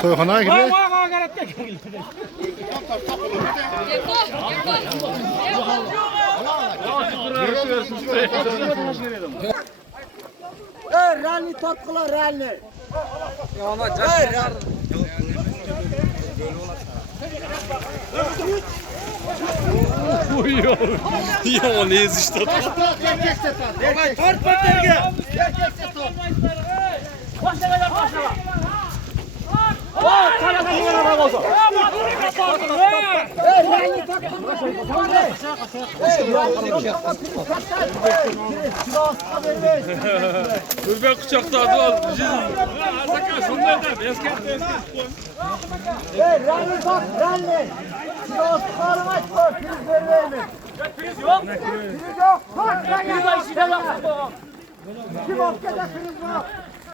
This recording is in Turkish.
Toyxanaga gidiyor. Ralli tatlılar ralli. Ya ne yazıştı? Dur kucakta dur. Arda şunlar da eski. Ralli bak ralli. Sivas Karamaç var. Priz vermeyelim. Priz yok. Priz yok. Bak ben yapalım. Priz var işte. Kim haftada priz var?